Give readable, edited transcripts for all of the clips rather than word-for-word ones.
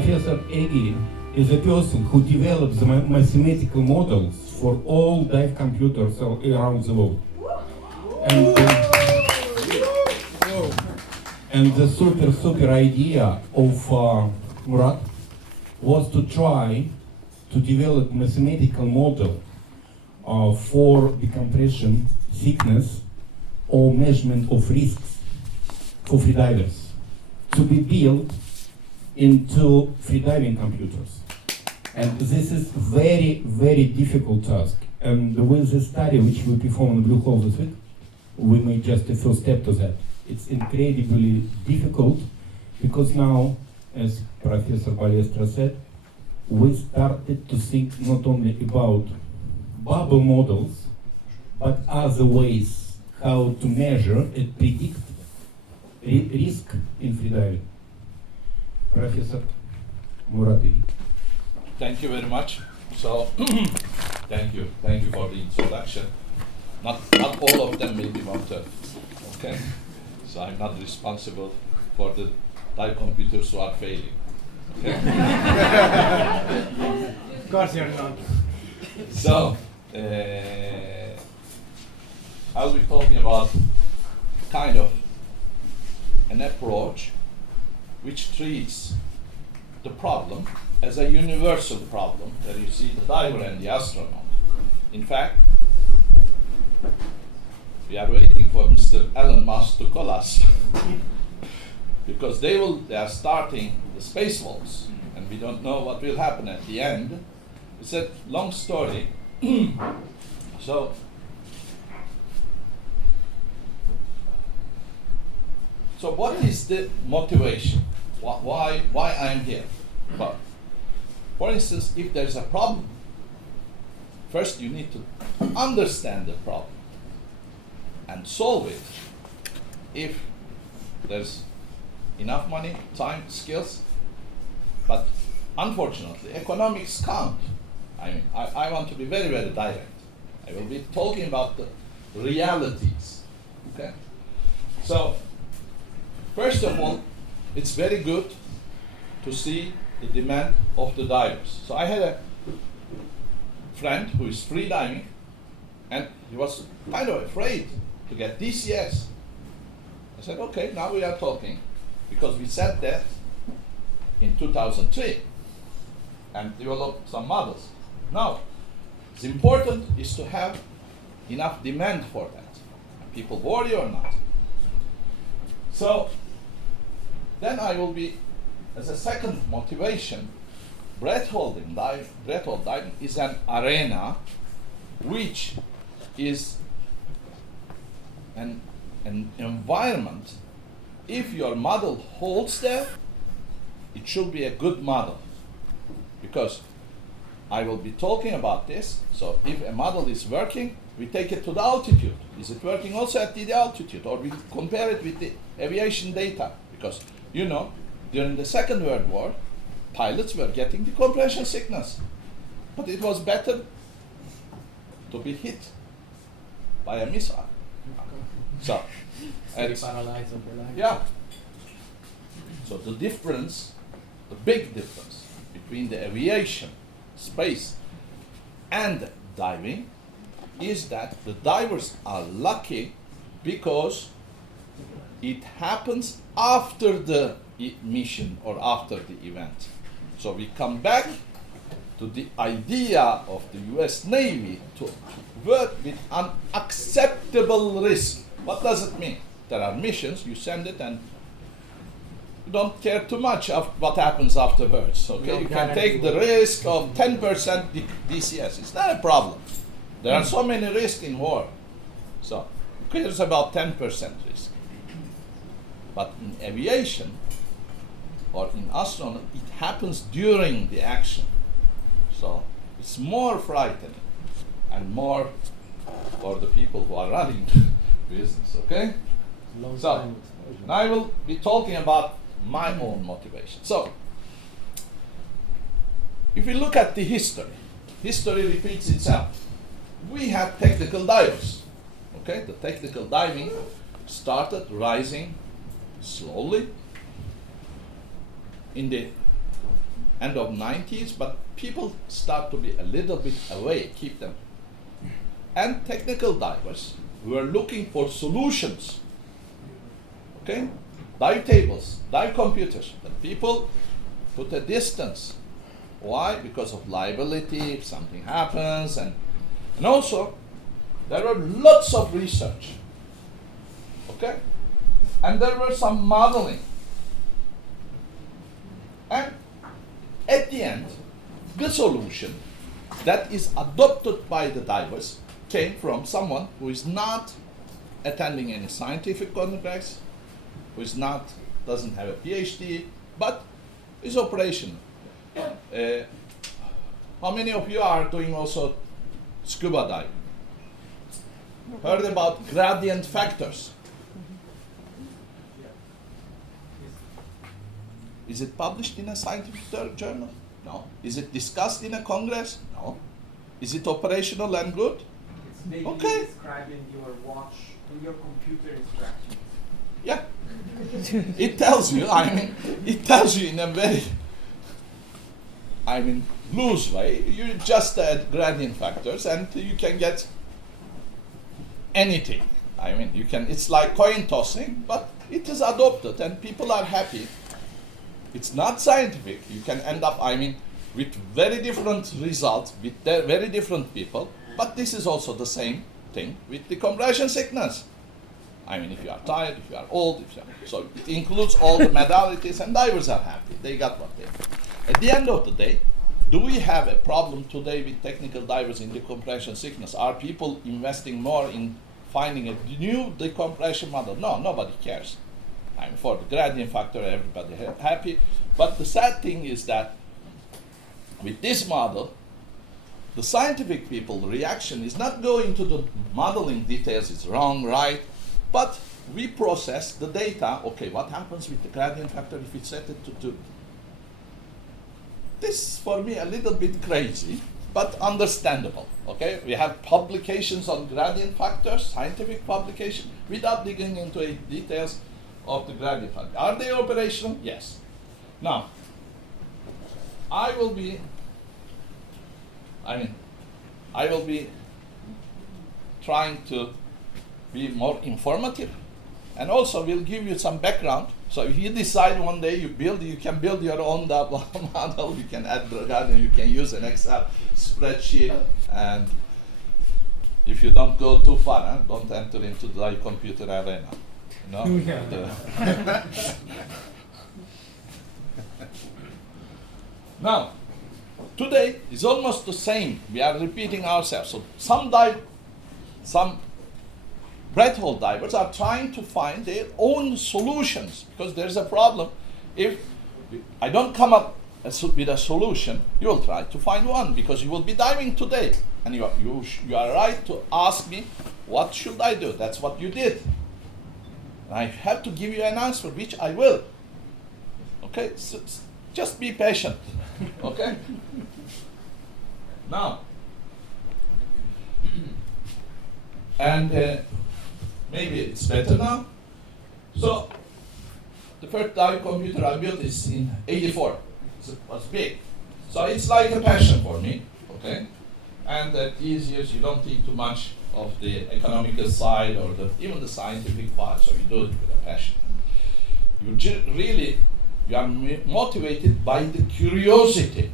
Professor Egi is a person who develops the mathematical models for all dive computers around the world. And the super idea of Murat was to try to develop mathematical model for decompression thickness or measurement of risks for freedivers to be built into freediving computers. And this is very difficult task. And with the study which we performed in Blue Hole this week, we made just a first step to that. It's incredibly difficult because now, as Professor Balestra said, we started to think not only about bubble models, but other ways how to measure and predict risk in freediving. Professor Murat Egi. Thank you very much. So, thank you for the introduction. Not all of them will be one-third, okay? So I'm not responsible for the dive computers who are failing, okay? Of course you're not. So, I'll be talking about kind of an approach which treats the problem as a universal problem, where you see the diver and the astronaut. In fact, we are waiting for Mr. Elon Musk to call us because they are starting the space walks, and we don't know what will happen at the end. It's a long story. So what is the motivation? Why I'm here? Well, for instance, if there's a problem, first you need to understand the problem and solve it. If there's enough money, time, skills, but unfortunately, economics can't. I mean, I want to be very direct. I will be talking about the realities, okay? So, first of all, it's very good to see the demand of the divers. So I had a friend who is freediving, and he was kind of afraid to get DCS. I said, okay, now we are talking, because we said that in 2003 and developed some models. Now, it's important is to have enough demand for that. People worry or not. So then I will be, as a second motivation, breath-hold diving is an arena which is an environment. If your model holds there, it should be a good model, because I will be talking about this. So if a model is working, we take it to the altitude. Is it working also at the altitude? Or we compare it with the aviation data, because you know, during the Second World War, pilots were getting decompression sickness. But it was better to be hit by a missile. So, yeah. So the difference, the big difference between the aviation, space, and diving is that the divers are lucky because it happens after the mission or after the event. So we come back to the idea of the US Navy to work with an acceptable risk. What does it mean? There are missions, you send it and you don't care too much of what happens afterwards. Okay, you can take the risk of 10% DCS. It's not a problem. There are so many risks in war. So who cares about 10% risk? But in aviation or in astronaut, it happens during the action. So it's more frightening and more for the people who are running business, okay? So now I will be talking about my own motivation. So if we look at the history repeats itself. We have technical divers, okay? The technical diving started rising slowly in the end of 90s, but people start to be a little bit away, keep them. And technical divers who are looking for solutions, okay? Dive tables, dive computers, but people put a distance. Why? Because of liability, if something happens, and also there are lots of research, okay? And there were some modeling. And at the end, the solution that is adopted by the divers came from someone who is not attending any scientific congress, who is not, doesn't have a PhD, but is operational. How many of you are doing also scuba diving? Heard about gradient factors? Is it published in a scientific journal? No. Is it discussed in a congress? No. Is it operational and good? It's maybe okay. described in your watch, in your computer instructions. Yeah. It tells you, it tells you in a very, loose way. You just add gradient factors and you can get anything. You can, it's like coin tossing, but it is adopted and people are happy. It's not scientific. You can end up, with very different results, with very different people, but this is also the same thing with decompression sickness. If you are tired, if you are old, so it includes all the modalities and divers are happy. They got what they want. At the end of the day, do we have a problem today with technical divers in decompression sickness? Are people investing more in finding a new decompression model? No, nobody cares. For the gradient factor, everybody happy. But the sad thing is that with this model, the scientific people reaction is not going to the modeling details, it's wrong, right, but we process the data. Okay, what happens with the gradient factor if it's set it to 2? This is for me a little bit crazy, but understandable. Okay, we have publications on gradient factors, scientific publication, without digging into details of the gradient factor. Are they operational? Yes. Now, I will be trying to be more informative, and also will give you some background. So if you decide one day you can build your own model, you can add gradient, you can use an Excel spreadsheet, and if you don't go too far, don't enter into the computer arena. No? Now, today is almost the same. We are repeating ourselves. So some breath hold divers are trying to find their own solutions because there's a problem. If I don't come up with a solution, you will try to find one because you will be diving today, and you are right to ask me, what should I do? That's what you did. I have to give you an answer, which I will. Okay, so just be patient. Okay. Now, and maybe it's better now. So, the first dive computer I built is in '84. It was big, so it's like a passion for me. Okay, and at these years you don't think too much of the economical side or even the scientific part, so you do it with a passion. You are motivated by the curiosity,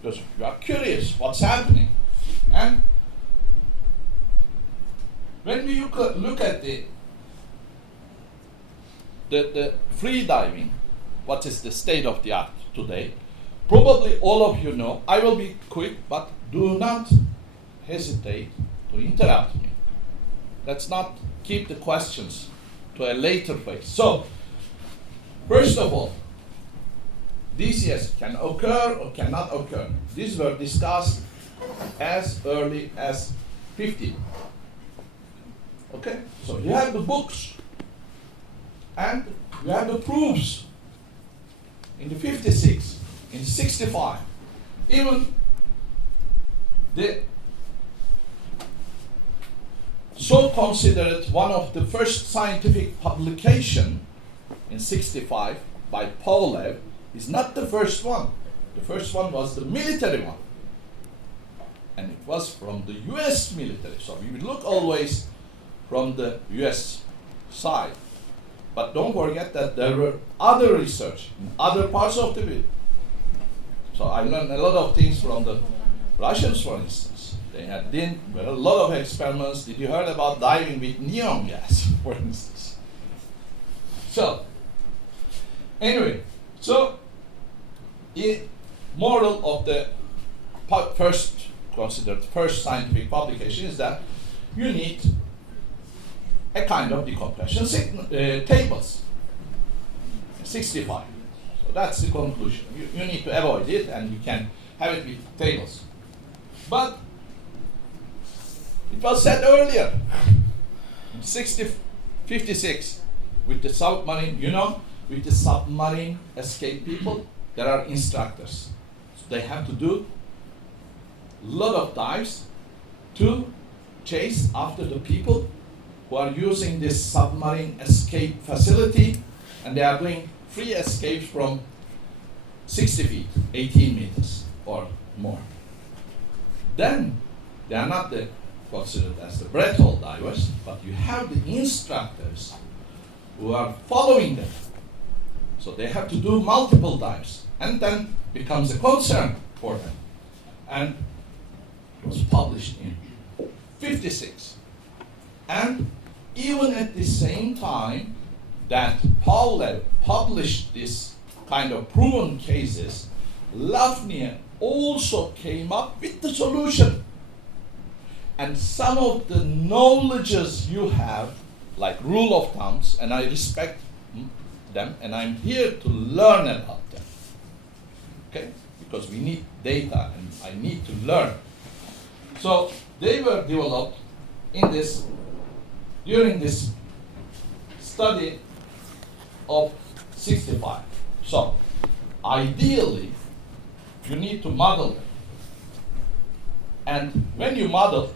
because you are curious what's happening. And when we look at the free diving, what is the state of the art today, probably all of you know. I will be quick, but do not hesitate to interrupt me. Let's not keep the questions to a later phase. So, first of all, DCS can occur or cannot occur. These were discussed as early as 50. Okay, so you have the books and you have the proofs in the 56, in 65. Even the so considered one of the first scientific publication in 65 by Paulev is not the first one. The first one was the military one. And it was from the US military. So we will look always from the US side. But don't forget that there were other research in other parts of the world. So I learned a lot of things from the Russians, for instance. They had were a lot of experiments. Did you heard about diving with neon gas, for instance? So, anyway, so the moral of the first scientific publication is that you need a kind of decompression tables, 65. So that's the conclusion. You need to avoid it, and you can have it with tables. But it was said earlier, in 56, with the submarine, with the submarine escape people, there are instructors. So they have to do a lot of dives to chase after the people who are using this submarine escape facility, and they are doing free escapes from 60 feet, 18 meters or more. Then they are not considered as the breath hold divers, but you have the instructors who are following them. So they have to do multiple dives, and then becomes a concern for them. And it was published in 56. And even at the same time that Paulev published this kind of proven cases, Lafnier also came up with the solution. And some of the knowledges you have, like rule of thumbs, and I respect them, and I'm here to learn about them. Okay? Because we need data, and I need to learn. So they were developed during this study of 65. So ideally, you need to model them. And when you model,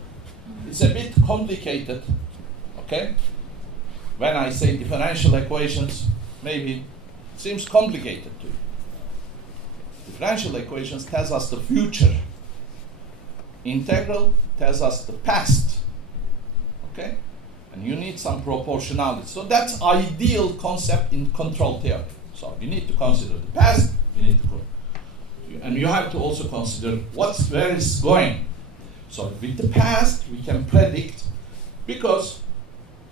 it's a bit complicated, okay? When I say differential equations, maybe it seems complicated to you. Differential equations tells us the future. Integral tells us the past, okay? And you need some proportionality. So that's ideal concept in control theory. So you need to consider the past, and you have to also consider where it's going. So with the past, we can predict, because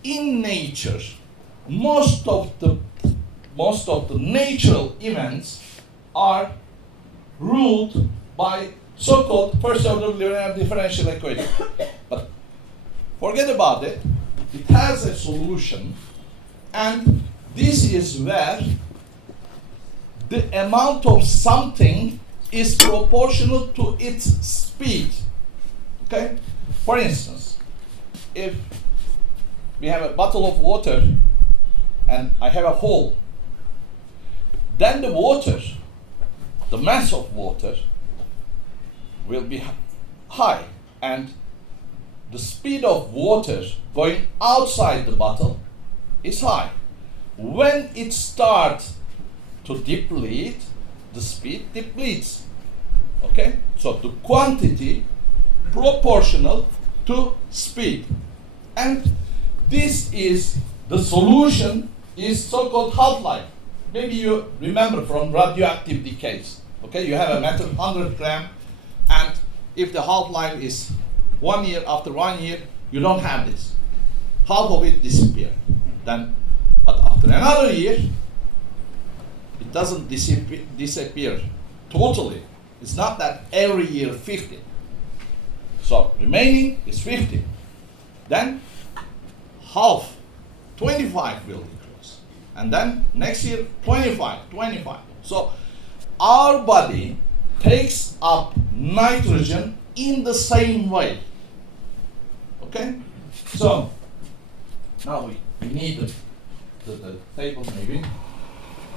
in nature, most of the natural events are ruled by so-called first-order linear differential equation. But forget about it. It has a solution, and this is where the amount of something is proportional to its speed. Okay? For instance, if we have a bottle of water and I have a hole, then the mass of water will be high, and the speed of water going outside the bottle is high. When it starts to deplete, the speed depletes. Okay? So the quantity proportional to speed. And this is the solution, is so-called half-life. Maybe you remember from radioactive decays. Okay, you have a metal 100 gram, and if the half-life is 1 year, after 1 year, you don't have this. Half of it disappeared. But after another year, it doesn't disappear totally. It's not that every year 50. So remaining is 50. Then half, 25 will decrease. And then next year, 25. So our body takes up nitrogen in the same way. Okay? So now we need the table, maybe,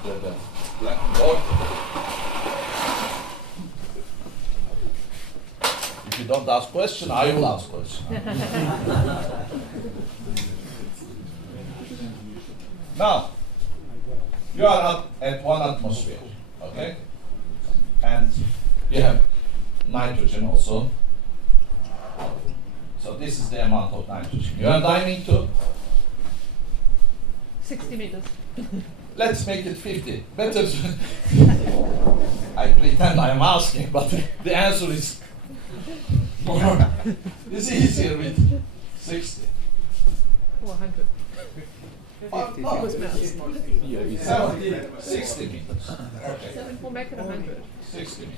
the blackboard. If you don't ask question, I will ask question. Now, you are at 1 atmosphere, okay? And nitrogen also. So this is the amount of nitrogen you are diving to. 60 meters. Let's make it 50. Better. I pretend I'm asking, but the answer is more. It's easier with 60. 400. No, Was maths. 70, 60 meters. Okay. We'll make it 100. 60 meters.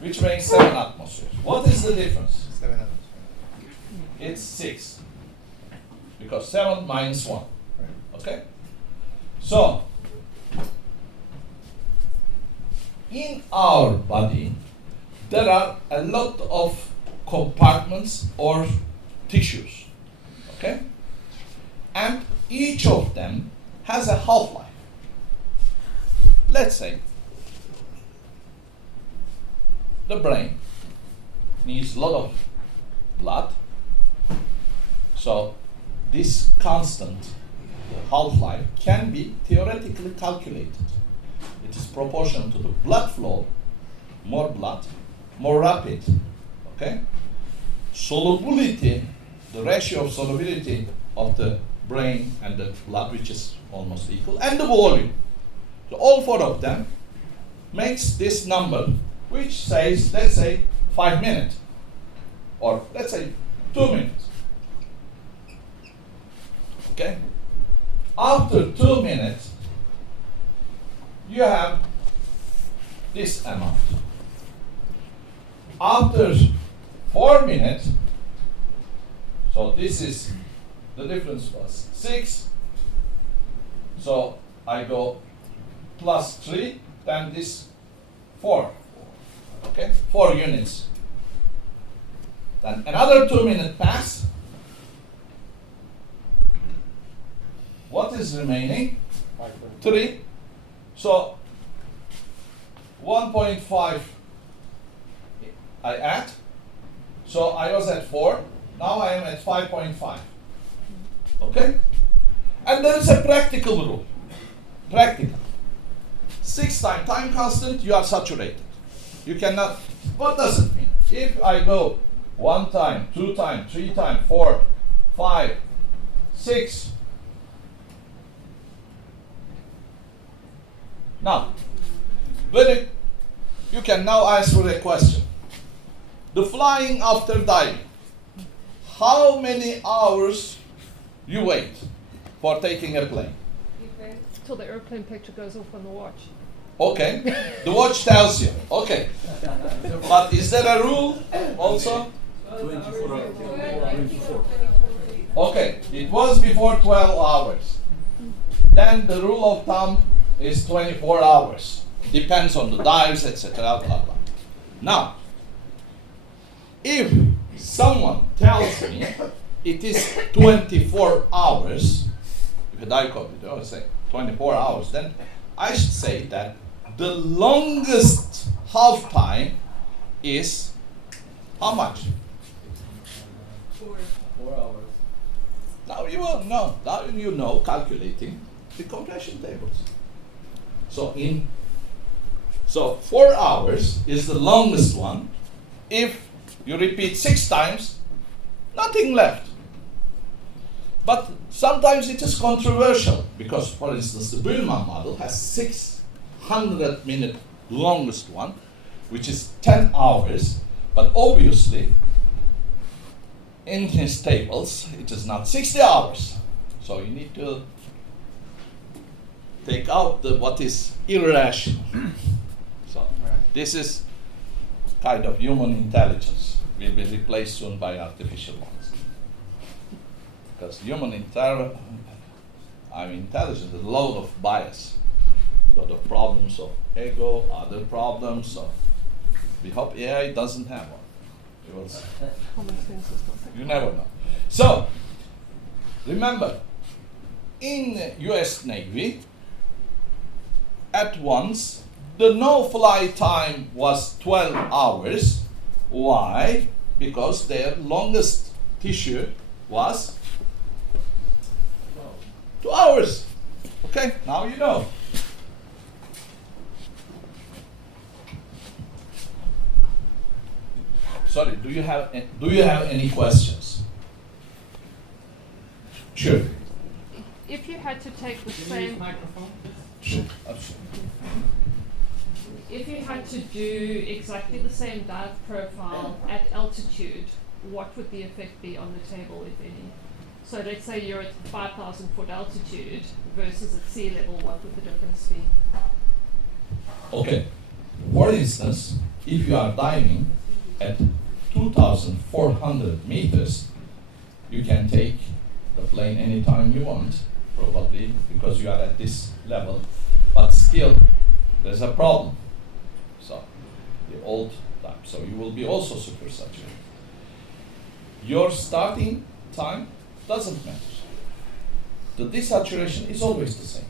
Which makes 7 atmospheres. What is the difference? 7 atmosphere. It's 6. Because 7 minus 1. Okay? So, in our body, there are a lot of compartments or tissues. Okay? And each of them has a half-life. Let's say the brain needs a lot of blood. So this constant half-life can be theoretically calculated. It is proportional to the blood flow. More blood, more rapid. Okay? Solubility, the ratio of solubility of the brain and the blood, which is almost equal, and the volume. So all 4 of them makes this number, which says, let's say, 5 minutes, or let's say 2 minutes. Okay? After 2 minutes, you have this amount. After 4 minutes, so this is, the difference was 6. So I go plus 3, then this 4. Okay? 4 units. Then another 2 minutes pass. What is remaining? 3. So 1.5 I add. So I was at 4. Now I am at 5.5. Okay? And there is a practical rule. Practical. 6 times time constant, you are saturated. You cannot. What does it mean? If I go 1 time, 2 times, 3 times, 4, 5, 6. Now, you can now answer a question. The flying after diving. How many hours you wait for taking a plane? Till the airplane picture goes off on the watch. Okay, the watch tells you. Okay, but is there a rule also? 24 hours. Okay, it was before 12 hours. Then the rule of thumb is 24 hours. Depends on the dives, etc. Blah, blah. Now, if someone tells me it is 24 hours, if a dive computer will say 24 hours, then I should say that the longest half time is how much? 4 hours. Now you will know. Now you know calculating the compression tables. So 4 hours is the longest one. If you repeat 6 times, nothing left. But sometimes it is controversial because, for instance, the Bühlmann model has 600-minute longest one, which is 10 hours. But obviously, in his tables, it is not 60 hours. So you need to take out what is irrational. So this is kind of human intelligence. Will be replaced soon by artificial ones. Because human intelligence is a load of bias, a lot of problems of ego, other problems. So we hope AI doesn't have one. It will see. Common sense is nothing. You never know. So, remember, in the US Navy, at once, the no-fly time was 12 hours. Why? Because their longest tissue was 2 hours. Okay, now you know. Sorry, do you have any questions? Sure. If you had to take the Can you use same, microphone? Sure. Absolutely. if you had to do exactly the same dive profile at altitude, what would the effect be on the table, if any? So let's say you're at 5,000 foot altitude versus at sea level, what would the difference be? Okay. For instance, if you are diving at 2,400 meters, you can take the plane anytime you want, probably because you are at this level, but still there's a problem. So, the old time, so you will be also supersaturated. Your starting time doesn't matter. The desaturation is always the same,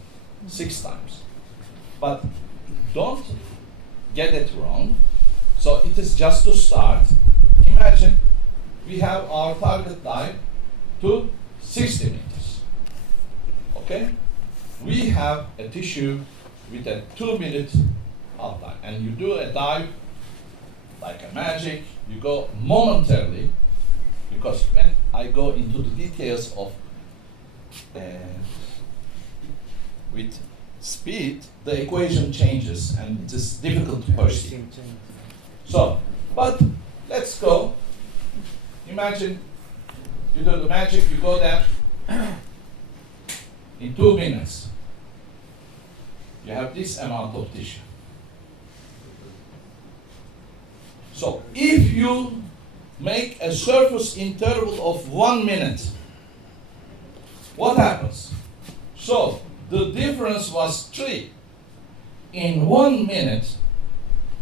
6 times. But don't get it wrong. So it is just to start. Imagine we have our target dive to 60 meters. Okay? We have a tissue with a 2-minute outline, and you do a dive like a magic. You go momentarily, because when I go into the details of with speed, the equation changes and it is difficult to perceive. So, but let's go. Imagine you do the magic, you go there in 2 minutes. You have this amount of tissue. So, if you make a surface interval of 1 minute, what happens? So, the difference was 3. In 1 minute,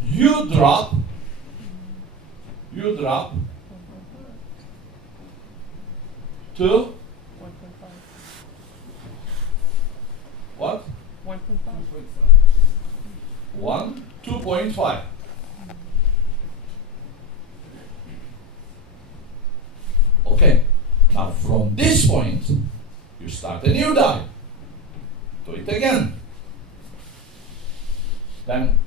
you drop to 1.5. what? 1.5. 2.5. Okay, now from this point, you start a new dive. Do it again. Then,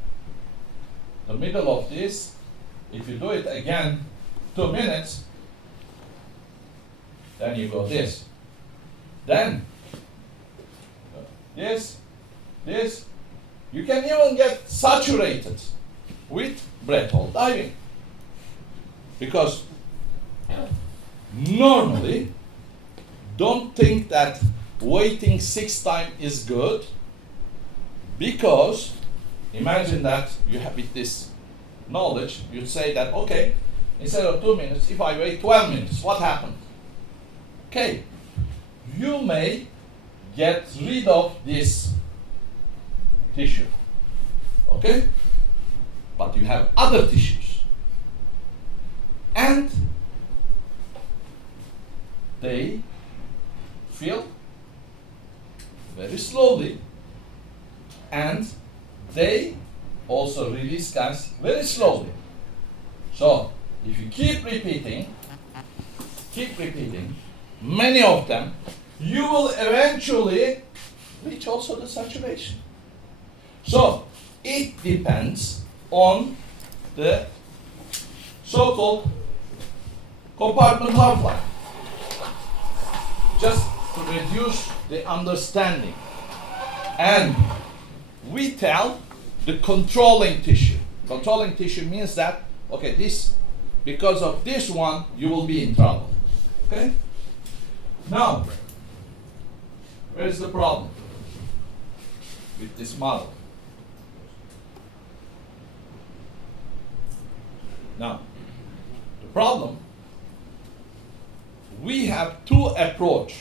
the middle of this, if you do it again, 2 minutes, then you go this. Then, this, you can even get saturated with breath hold diving. Because normally, don't think that waiting 6 times is good, because imagine that you have with this knowledge, you'd say that, okay, instead of 2 minutes, if I wait 12 minutes, what happened? Okay, you may get rid of this tissue, okay? But you have other tissues. And they fill very slowly, and they also release gas very slowly. So, if you keep repeating, many of them, you will eventually reach also the saturation. So, it depends on the so-called compartment half-life. Just to reduce the understanding. And we tell the controlling tissue. Controlling tissue means that, okay, this, because of this one, you will be in trouble. Okay? Now, where is the problem with this model? Now, the problem, we have 2 approaches.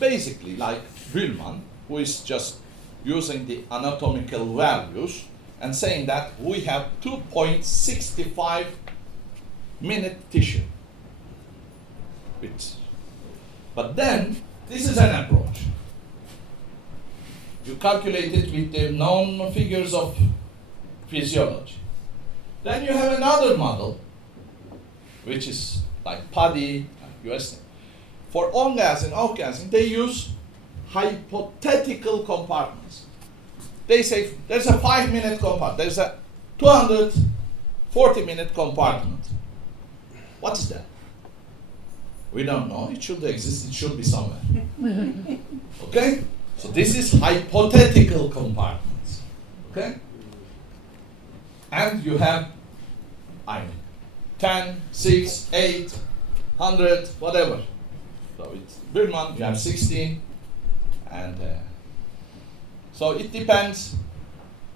Basically, like Bühlmann, who is just using the anatomical values and saying that we have 2.65 minute tissue. But then, this is an approach. You calculate it with the known figures of physiology. Then you have another model, which is like PADI, US. For on-gas and off-gassing, they use hypothetical compartments. They say there's a 5-minute compartment, there's a 200 40-minute compartment. What is that? We don't know. It should exist. It should be somewhere. Okay? So this is hypothetical compartments. Okay? And you have, 10, 6, 8, 100, whatever. So it's Birman, you have 16. And so it depends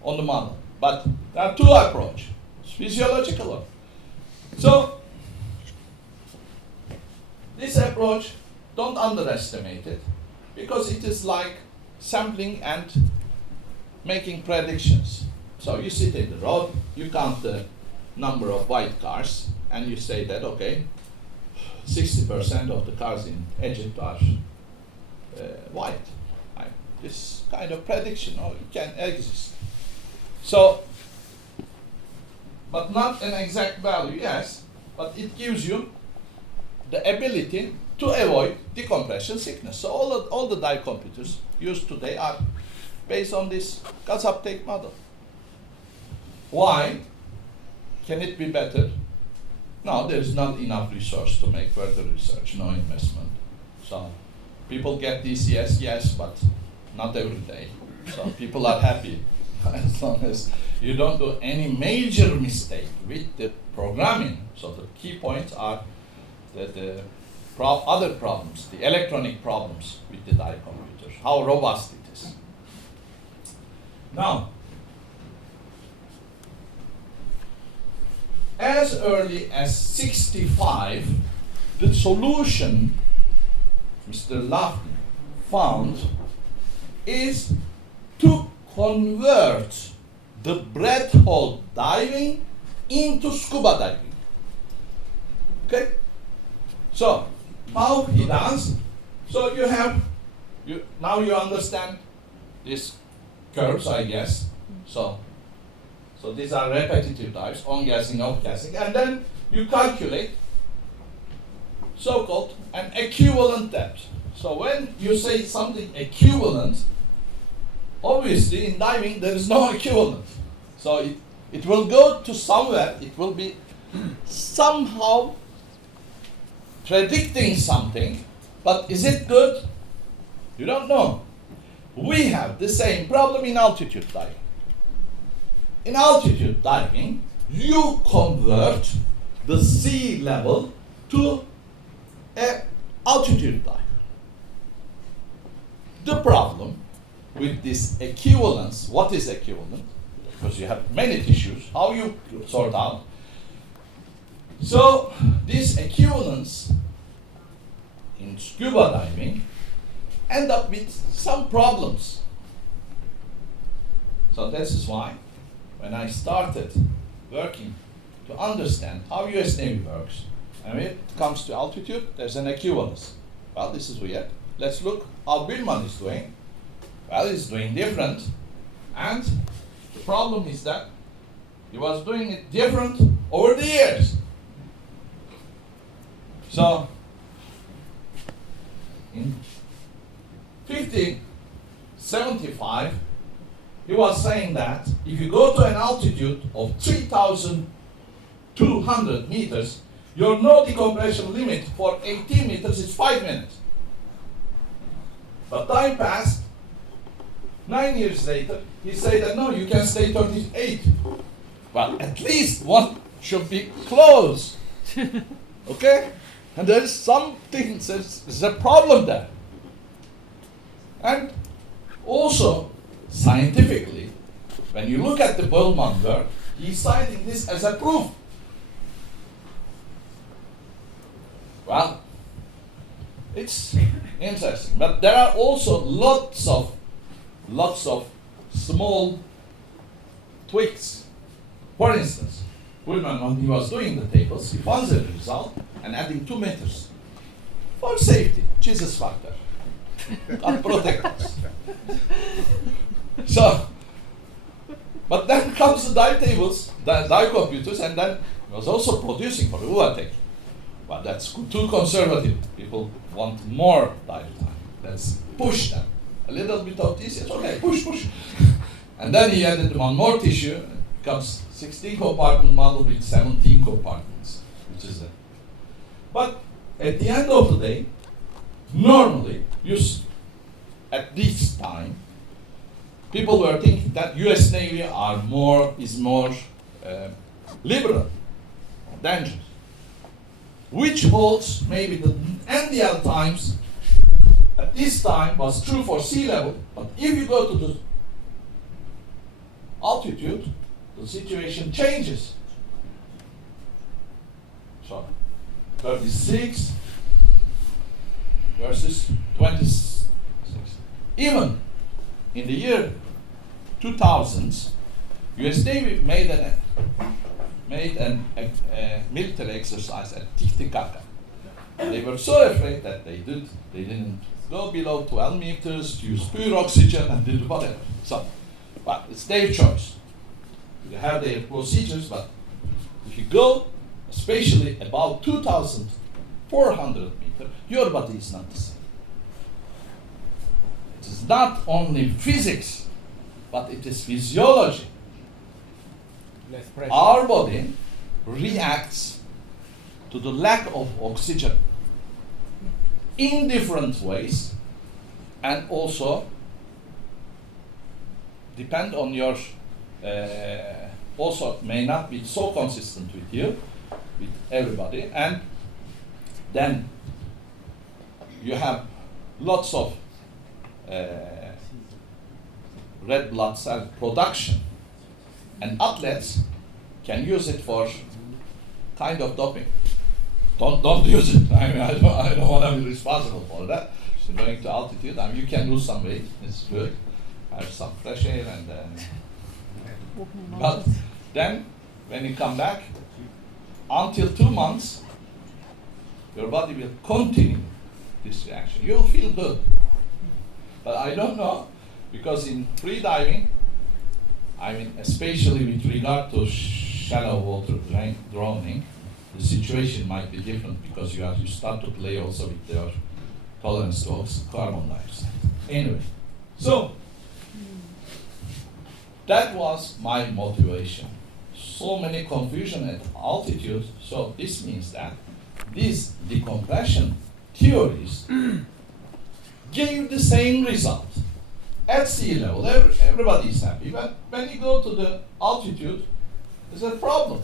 on the model. But there are two approaches. Physiological one. So this approach, don't underestimate it, because it is like sampling and making predictions. So you sit in the road, you count the number of white cars, and you say that, okay, 60% of the cars in Egypt are white. This kind of prediction, it can exist. So, but not an exact value, yes, but it gives you the ability to avoid decompression sickness. So all the die computers used today are based on this gas uptake model. Why? Can it be better? No, there is not enough resource to make further research, no investment. So people get DCS, yes, but not every day. So people are happy as long as you don't do any major mistake with the programming. So the key points are the other problems, the electronic problems with the die computer, how robust it is. Now, as early as 65, the solution Mr. Lafton found is to convert the breath hold diving into scuba diving. Okay? So, how he does, so now you understand these curves, I guess. So these are repetitive dives, on-gassing, off-gassing, and then you calculate so-called an equivalent depth. So when you say something equivalent, obviously in diving there is no equivalent. So it will go to somewhere, it will be somehow predicting something, but is it good? You don't know. We have the same problem in altitude diving. In altitude diving, you convert the sea level to an altitude dive. The problem with this equivalence, what is equivalent? Because you have many tissues, how you sort out. So this equivalence in scuba diving end up with some problems. So this is why when I started working to understand how US Navy works, and when it comes to altitude, there's an equivalence. Well, this is weird. Let's look how Billman is doing. Well, he's doing different, and the problem is that he was doing it different over the years. So, in 1575, he was saying that if you go to an altitude of 3,200 meters, your no decompression limit for 18 meters is 5 minutes. But time passed. 9 years later, he said that no, you can stay 38. Well, at least one should be close. Okay? And there is something, there's a problem there. And also, scientifically, when you look at the Billman work, he's citing this as a proof. Well, it's interesting, but there are also lots of small tweaks. For instance, Billman, when he was doing the tables, he found the result and adding 2 meters for safety, Jesus factor. God protect us. So, but then comes the dive tables, the dive computers, and then it was also producing for the UATEC. But that's too conservative. People want more dive time. Let's push them. A little bit of this, yes, okay, push. And then he added one more tissue, becomes 16 compartment model with 17 compartments, which is it. But at the end of the day, normally, at this time, people were thinking that U.S. Navy is more liberal, dangerous, which holds maybe the NDL times at this time was true for sea level, but if you go to the altitude, the situation changes. So 36 versus 26. Even in the year 2000s, US Navy made a military exercise at Titicaca. They were so afraid that they didn't go below 12 meters, use pure oxygen, and did whatever. So, but it's their choice. They have their procedures, but if you go, especially about 2,400 meters, your body is not the same. It is not only physics, but it is physiology. Less pressure. Our body reacts to the lack of oxygen in different ways, and also depend on your also may not be so consistent with you, with everybody, and then you have lots of red blood cell production, and athletes can use it for kind of doping. Don't use it. I mean, I don't want to be responsible for that. So going to altitude, I mean, you can lose some weight. It's good. Have some fresh air, and but then when you come back, until 2 months, your body will continue this reaction. You'll feel good, but I don't know, because in freediving, I mean, especially with regard to shallow water drowning, the situation might be different, because you start to play also with your tolerance to carbon dioxide. Anyway, so that was my motivation. So many confusion at altitude, so this means that these decompression theories gave the same result. At sea level, everybody is happy, but when you go to the altitude, there's a problem.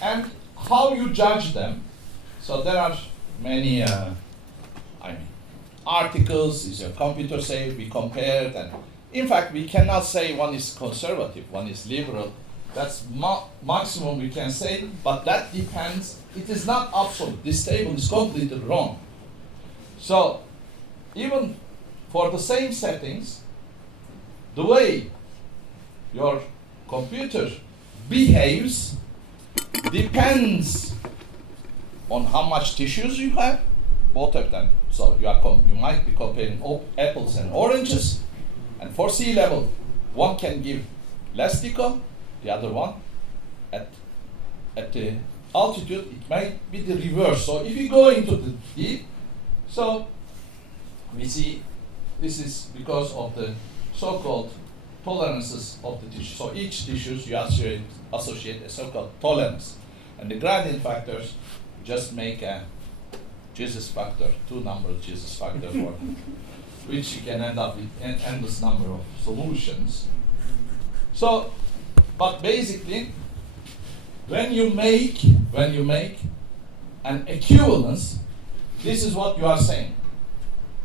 And how you judge them, so there are many articles, is your computer safe, we compared, and in fact we cannot say one is conservative, one is liberal. That's maximum we can say, but that depends, it is not absolute. This table is completely wrong. So even for the same settings, the way your computer behaves depends on how much tissues you have, both of them. So you might be comparing apples and oranges, and for sea level, one can give less deco, the other one at the altitude it might be the reverse. So if you go into the deep, so we see this is because of the so-called tolerances of the tissue. So each tissues you associate a so-called tolerance, and the gradient factors just make a Jesus factor, 2-number Jesus factor for which you can end up with an endless number of solutions. So, but basically, when you make an equivalence, this is what you are saying.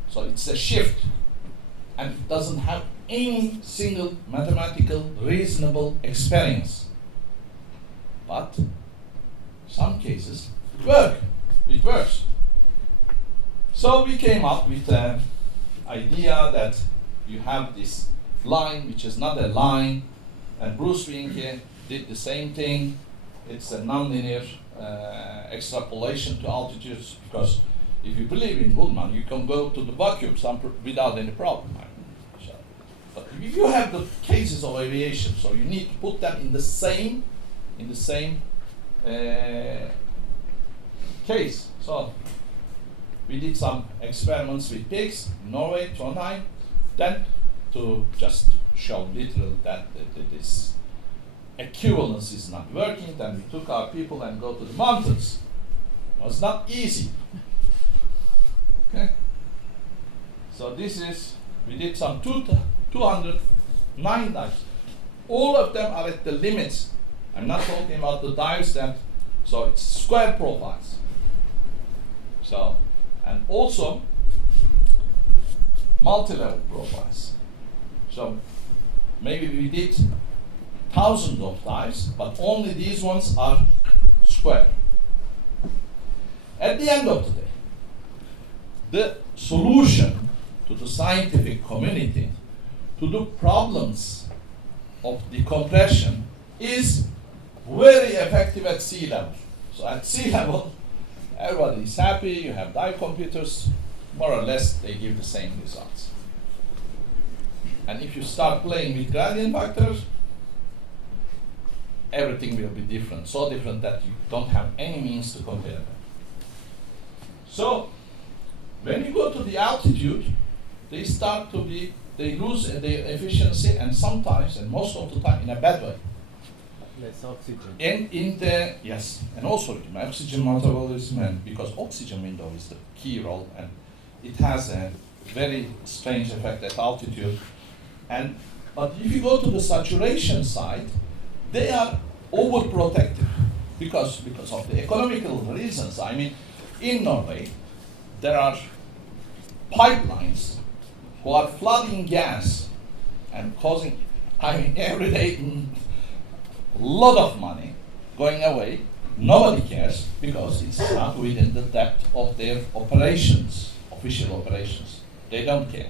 So it's a shift, and it doesn't have any single mathematical reasonable experience. But some cases it works. So we came up with the idea that you have this line, which is not a line, and Bruce Winke did the same thing. It's a nonlinear extrapolation to altitudes, because if you believe in Bullman, you can go to the vacuum without any problem. But if you have the cases of aviation, so you need to put them in the same case. So we did some experiments with pigs in Norway, Trondheim, then to just show literally that this equivalence is not working, then we took our people and go to the mountains. It was not easy. Okay? So this is, we did some 209 dives. All of them are at the limits. I'm not talking about the dives that, so it's square profiles. So, and also multi-level profiles. So maybe we did thousands of dives, but only these ones are square. At the end of the day, the solution to the scientific community to the problems of decompression is very effective at sea level. So at sea level, everybody is happy, you have dive computers, more or less they give the same results. And if you start playing with gradient factors, everything will be different, so different that you don't have any means to compare them. So when you go to the altitude, they start to be, they lose their efficiency, and sometimes, and most of the time, in a bad way. Less oxygen. In the, yes, and also oxygen metabolism, and because oxygen window is the key role, and it has a very strange effect at altitude. And but if you go to the saturation side, they are overprotective because of the economical reasons. I mean, in Norway, there are pipelines who are flooding gas and causing, I mean, every day a lot of money going away. Nobody cares because it's not within the depth of their operations, official operations. They don't care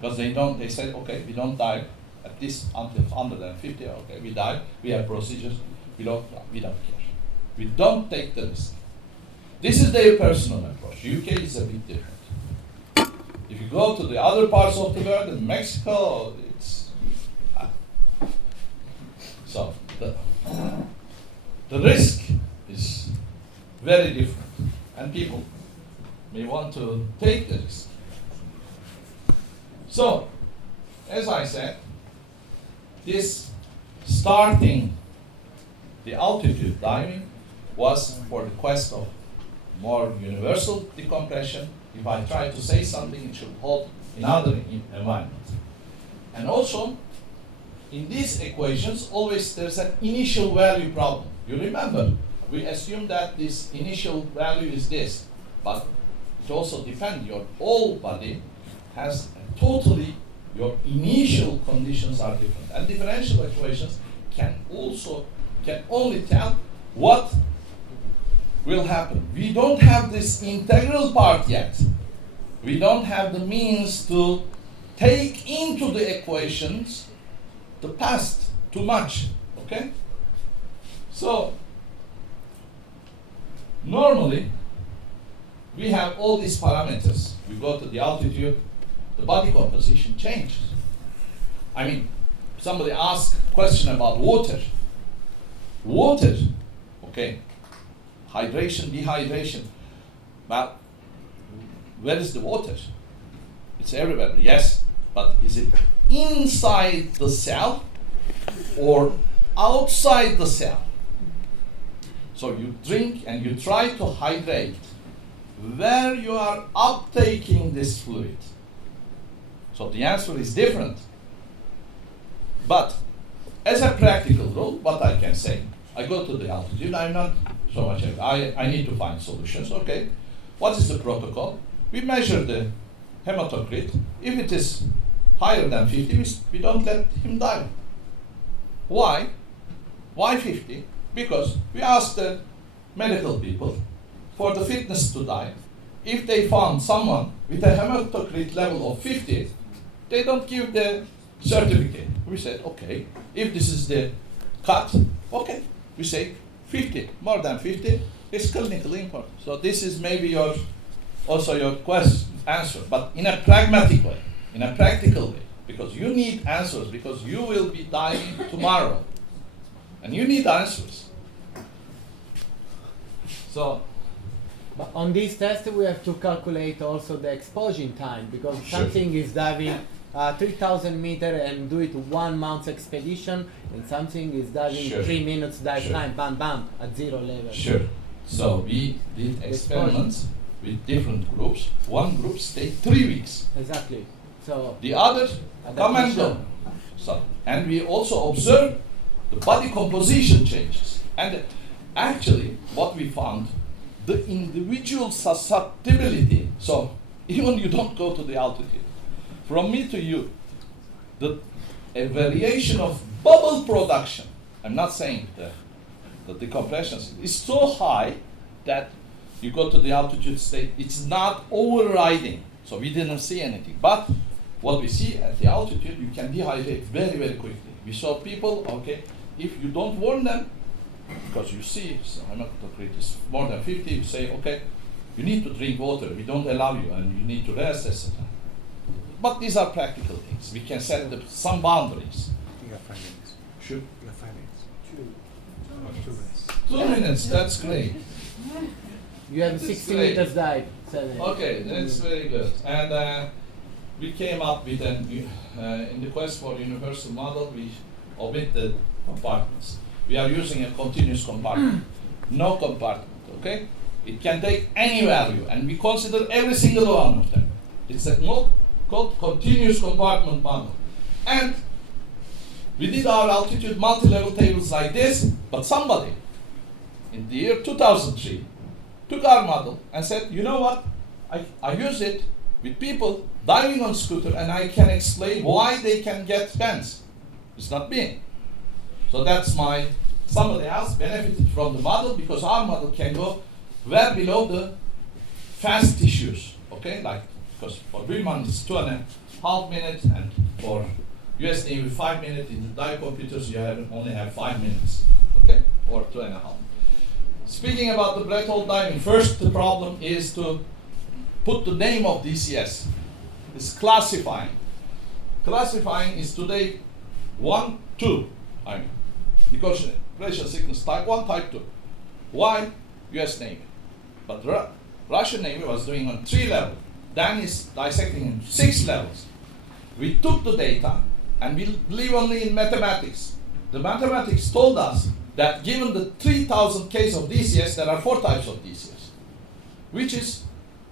because they say, okay, we don't dive at this until 150. Okay, we dive. We have procedures. We don't care. We don't take the risk. This is their personal approach. UK is a bit different. If you go to the other parts of the world, in Mexico, it's so the risk is very different, and people may want to take the risk. So, as I said, this starting the altitude diving was for the quest of more universal decompression. If I try to say something, it should hold in other environments. And also, in these equations, always there's an initial value problem. You remember, we assume that this initial value is this, but it also depends. Your whole body has totally, your initial conditions are different. And differential equations can only tell what will happen. We don't have this integral part yet. We don't have the means to take into the equations the past too much, okay? So, normally, we have all these parameters. We go to the altitude, the body composition changes. I mean, somebody asked a question about water. Water, okay, hydration, dehydration. Well, where is the water? It's everywhere, yes, but is it inside the cell or outside the cell? So you drink and you try to hydrate where you are uptaking this fluid. So the answer is different. But as a practical rule, what I can say, I go to the altitude, I'm not so much, I need to find solutions, okay. What is the protocol? We measure the hematocrit. If it is higher than 50, we don't let him dive. Why? Why 50? Because we asked the medical people for the fitness to dive. If they found someone with a hematocrit level of 50, they don't give the certificate. We said, okay, if this is the cut, okay, we say 50, more than 50 is clinically important. So this is maybe also your answer, but in a pragmatic way, in a practical way, because you need answers, because you will be dying tomorrow, and you need answers. So, but on this test we have to calculate also the exposure time, because Sure. something is diving 3,000 meter and do it 1 month expedition, and something is done in Sure. 3 minutes dive Sure. time, bam, bam, at 0 level. Sure. So we did experiments with different groups. One group stayed 3 weeks. Exactly. So The other come and go. adaptation. So, and we also observed the body composition changes. And actually, what we found, the individual susceptibility. So even you don't go to the altitude. From me to you, a variation of bubble production. I'm not saying the decompression is so high that you go to the altitude state, it's not overriding. So we didn't see anything. But what we see at the altitude, you can dehydrate very, very quickly. We saw people, okay, if you don't warn them, because you see, so I'm not going to create this, more than 50, you say, okay, you need to drink water, we don't allow you, and you need to rest, etc. But these are practical things. We can set some boundaries. You got 5 minutes. Sure. You got 5 minutes. 2 2 minutes. 2 minutes, that's great. You have This is 60 great. meters dive. 7. Okay, that's very good. And we came up with in the quest for universal model, we omit the compartments. We are using a continuous compartment, no compartment, okay? It can take any value, and we consider every single one of them. It's a called continuous compartment model. And we did our altitude multi-level tables like this, but somebody in the year 2003 took our model and said, you know what, I use it with people diving on scooter, and I can explain why they can get bends. It's not me. So that's somebody else benefited from the model, because our model can go well below the fast tissues, okay? Like, because for Willman it's 2.5 minutes, and for US Navy 5 minutes. In the dive computers you only have 5 minutes, okay? Or 2.5. Speaking about the breath hold diving, first the problem is to put the name of DCS. It's classifying. Classifying is today 1, 2, I mean, decompression sickness type 1, type 2. Why? US Navy. But Russian Navy was doing on 3 levels. Dan is dissecting in 6 levels. We took the data and we believe only in mathematics. The mathematics told us that given the 3,000 case of DCS, there are 4 types of DCS, which is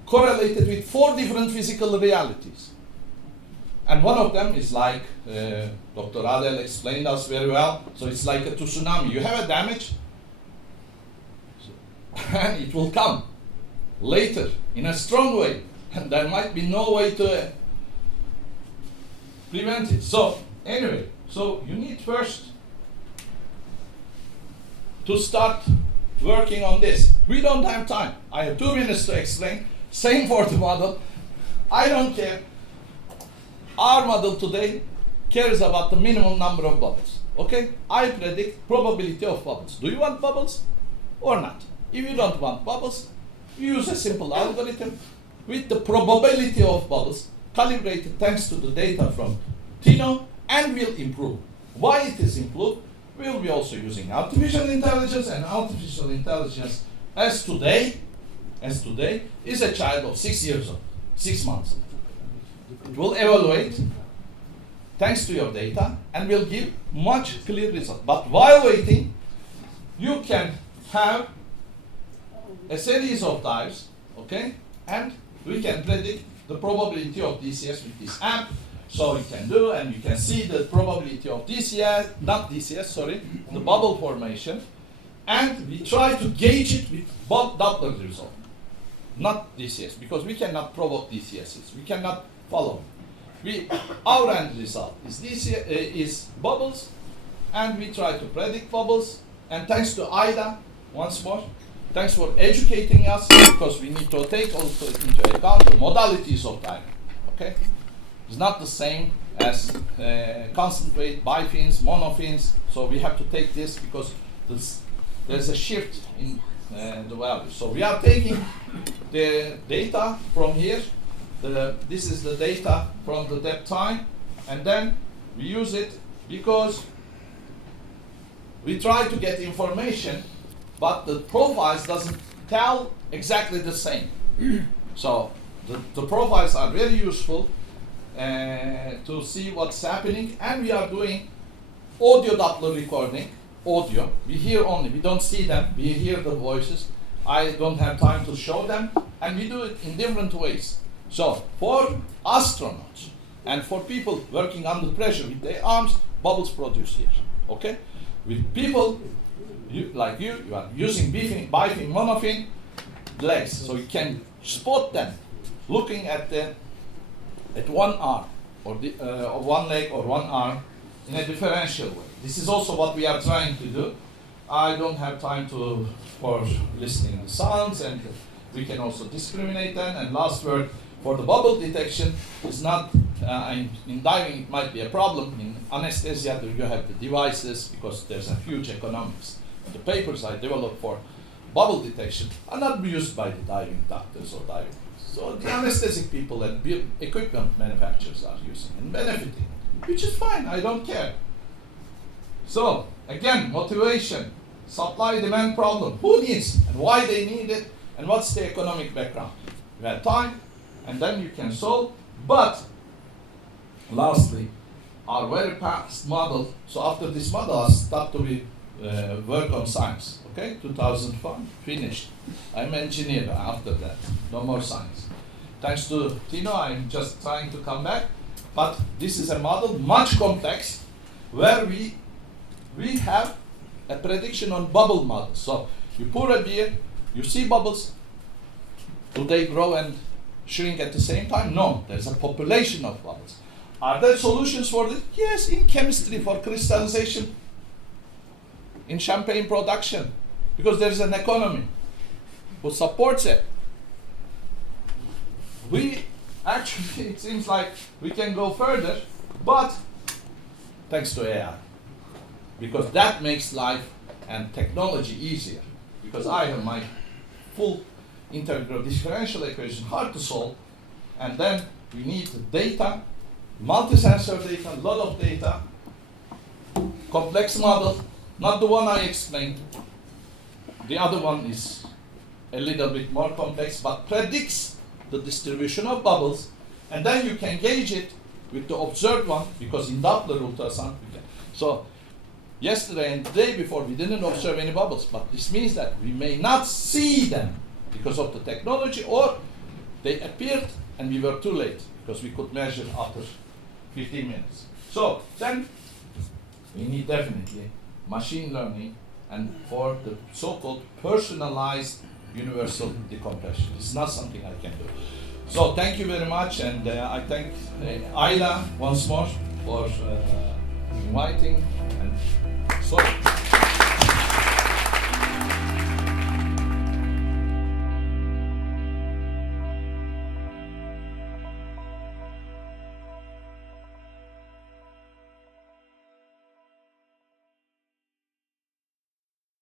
correlated with 4 different physical realities. And one of them is like Dr. Adel explained us very well. So it's like a tsunami. You have a damage, and it will come later in a strong way, and there might be no way to prevent it. So anyway, so you need first to start working on this. We don't have time. I have 2 minutes to explain. Same for the model. I don't care. Our model today cares about the minimum number of bubbles. Okay? I predict probability of bubbles. Do you want bubbles or not? If you don't want bubbles, you use a simple algorithm with the probability of bubbles calibrated thanks to the data from Tino, and will improve. Why it is improved? We will be also using artificial intelligence, and artificial intelligence as today is a child of 6 years old, 6 months. It will evaluate thanks to your data and will give much clear result. But while waiting, you can have a series of dives, okay? And we can predict the probability of DCS with this app. So you can do, and you can see the probability of DCS, not DCS, sorry, the bubble formation. And we try to gauge it with Doppler result, not DCS, because we cannot provoke DCSs. We cannot follow. Our end result is DCS, is bubbles, and we try to predict bubbles. And thanks to AIDA, once more, thanks for educating us, because we need to take also into account the modalities of diving. Okay, it's not the same as concentrate, bifins, monofins. So we have to take this because there's a shift in the value. So we are taking the data from here. This is the data from the depth time, and then we use it because we try to get information, but the profiles doesn't tell exactly the same. So the profiles are very useful to see what's happening, and we are doing audio Doppler recording. Audio, we hear only, we don't see them, we hear the voices. I don't have time to show them, and we do it in different ways. So for astronauts and for people working under pressure with their arms, bubbles produce here. Okay? With people like you are using bifin, monofin legs, so you can spot them looking at one arm or one leg or one arm in a differential way. This is also what we are trying to do. I don't have time for listening to sounds, and we can also discriminate them. And last word, for the bubble detection is not, in diving it might be a problem. In anesthesia you have the devices because there's a huge economics. The papers I developed for bubble detection are not used by the diving doctors or diving. So the anesthetic people and equipment manufacturers are using and benefiting, which is fine, I don't care. So again, motivation, supply demand problem, who needs and why they need it and what's the economic background. You have time and then you can solve. But lastly, our very past model, so after this model I start to work on science, okay, 2005, finished. I'm an engineer after that, no more science. Thanks to Tino, I'm just trying to come back, but this is a model, much complex, where we have a prediction on bubble model. So you pour a beer, you see bubbles, do they grow and shrink at the same time? No, there's a population of bubbles. Are there solutions for this? Yes, in chemistry for crystallization, in champagne production, because there's an economy who supports it. We actually, it seems like we can go further, but thanks to AI, because that makes life and technology easier, because I have my full integral differential equation hard to solve, and then we need data, multi-sensor data, a lot of data, complex model, not the one I explained. The other one is a little bit more complex, but predicts the distribution of bubbles, and then you can gauge it with the observed one, because in Doppler ultrasound we can. So yesterday and the day before we didn't observe any bubbles, but this means that we may not see them because of the technology, or they appeared and we were too late because we could measure after 15 minutes. So then we need definitely machine learning and for the so-called personalized universal decompression. It's not something I can do. So thank you very much, and I thank AIDA once more for inviting. And so.